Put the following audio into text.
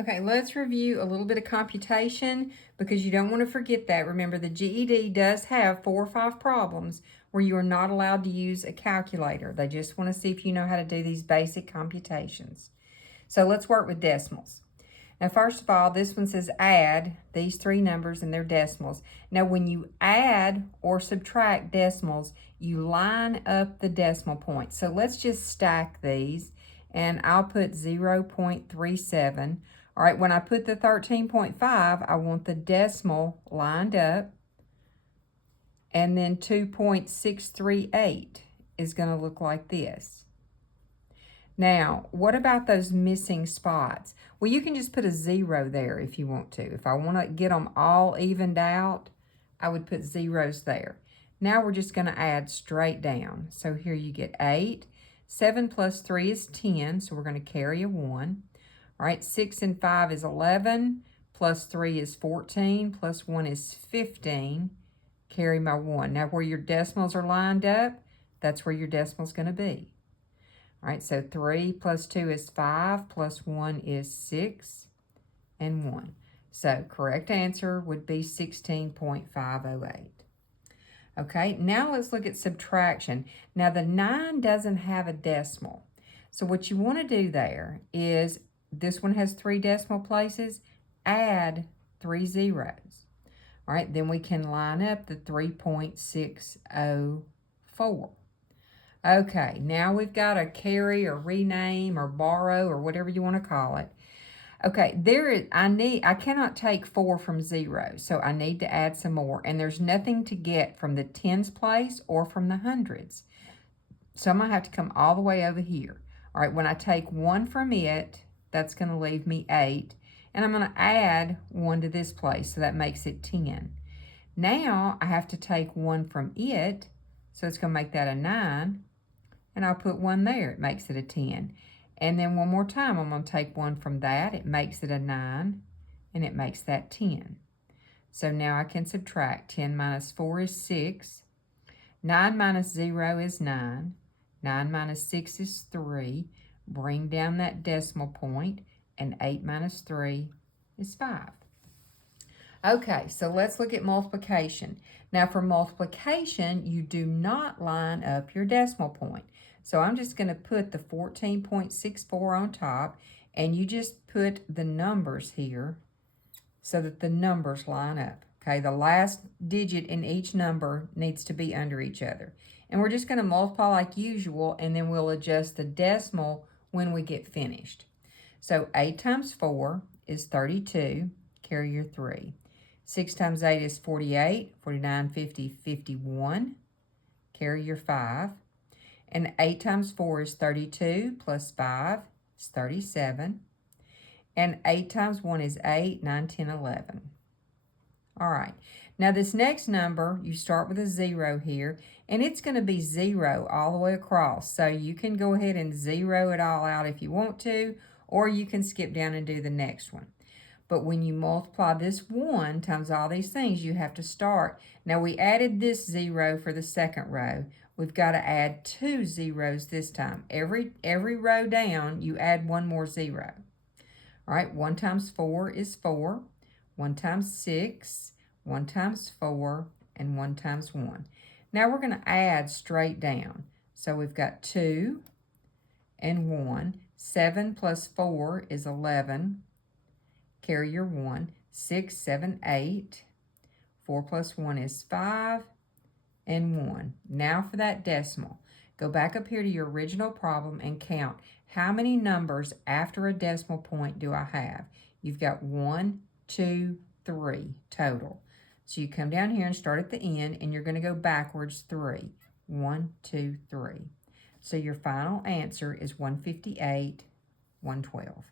Okay, let's review a little bit of computation because you don't want to forget that. Remember, the GED does have 4 or 5 problems where you are not allowed to use a calculator. They just want to see if you know how to do these basic computations. So let's work with decimals. Now, first of all, this one says add these 3 numbers and their decimals. Now, when you add or subtract decimals, you line up the decimal points. So let's just stack these, and I'll put 0.37. All right, when I put the 13.5, I want the decimal lined up, and then 2.638 is going to look like this. Now, what about those missing spots? Well, you can just put a 0 there if you want to. If I want to get them all evened out, I would put zeros there. Now we're just going to add straight down. So here you get 8. 7 plus 3 is 10, so we're going to carry a 1. All right, 6 and 5 is 11, plus 3 is 14, plus 1 is 15. Carry my 1. Now, where your decimals are lined up, that's where your decimal's going to be. All right, so 3 plus 2 is 5, plus 1 is 6, and 1. So correct answer would be 16.508. Okay, now let's look at subtraction. Now, the 9 doesn't have a decimal. So what you want to do there is, this one has 3 decimal places, add 3 zeros. All right, then we can line up the 3.604. Okay, now we've got to carry or rename or borrow or whatever you want to call it. Okay, I cannot take 4 from 0, so I need to add some more. And there's nothing to get from the tens place or from the hundreds. So I'm going to have to come all the way over here. All right, when I take 1 from it, that's going to leave me 8. And I'm going to add 1 to this place, so that makes it 10. Now I have to take 1 from it, so it's going to make that a 9. And I'll put 1 there. It makes it a 10. And then one more time, I'm going to take 1 from that. It makes it a 9, and it makes that 10. So now I can subtract. 10 minus 4 is 6. 9 minus 0 is 9. 9 minus 6 is 3. Bring down that decimal point, and 8 minus 3 is 5. Okay, so let's look at multiplication. Now, for multiplication, you do not line up your decimal point. So I'm just going to put the 14.64 on top, and you just put the numbers here so that the numbers line up. Okay, the last digit in each number needs to be under each other. And we're just going to multiply like usual, and then we'll adjust the decimal when we get finished. So 8 times 4 is 32. Carry your 3. 6 times 8 is 48. 49, 50, 51. Carry your 5. And 8 times 4 is 32, plus 5 is 37. And 8 times 1 is 8, 9, 10, 11. All right. Now, this next number, you start with a 0 here, and it's going to be 0 all the way across. So you can go ahead and 0 it all out if you want to, or you can skip down and do the next one. But when you multiply this 1 times all these things, you have to start. Now, we added this 0 for the second row. We've got to add 2 zeros this time. Every row down, you add 1 more 0. All right, 1 times 4 is 4. 1 times 6, 1 times 4, and 1 times 1. Now we're going to add straight down. So we've got 2 and 1. 7 plus 4 is 11. Carry your 1. 6, 7, 8. 4 plus 1 is 5, and 1. Now for that decimal. Go back up here to your original problem and count how many numbers after a decimal point do I have. You've got 1, 2, 3 total. So you come down here and start at the end, and you're going to go backwards 3. 1, 2, 3. So your final answer is 158, 112.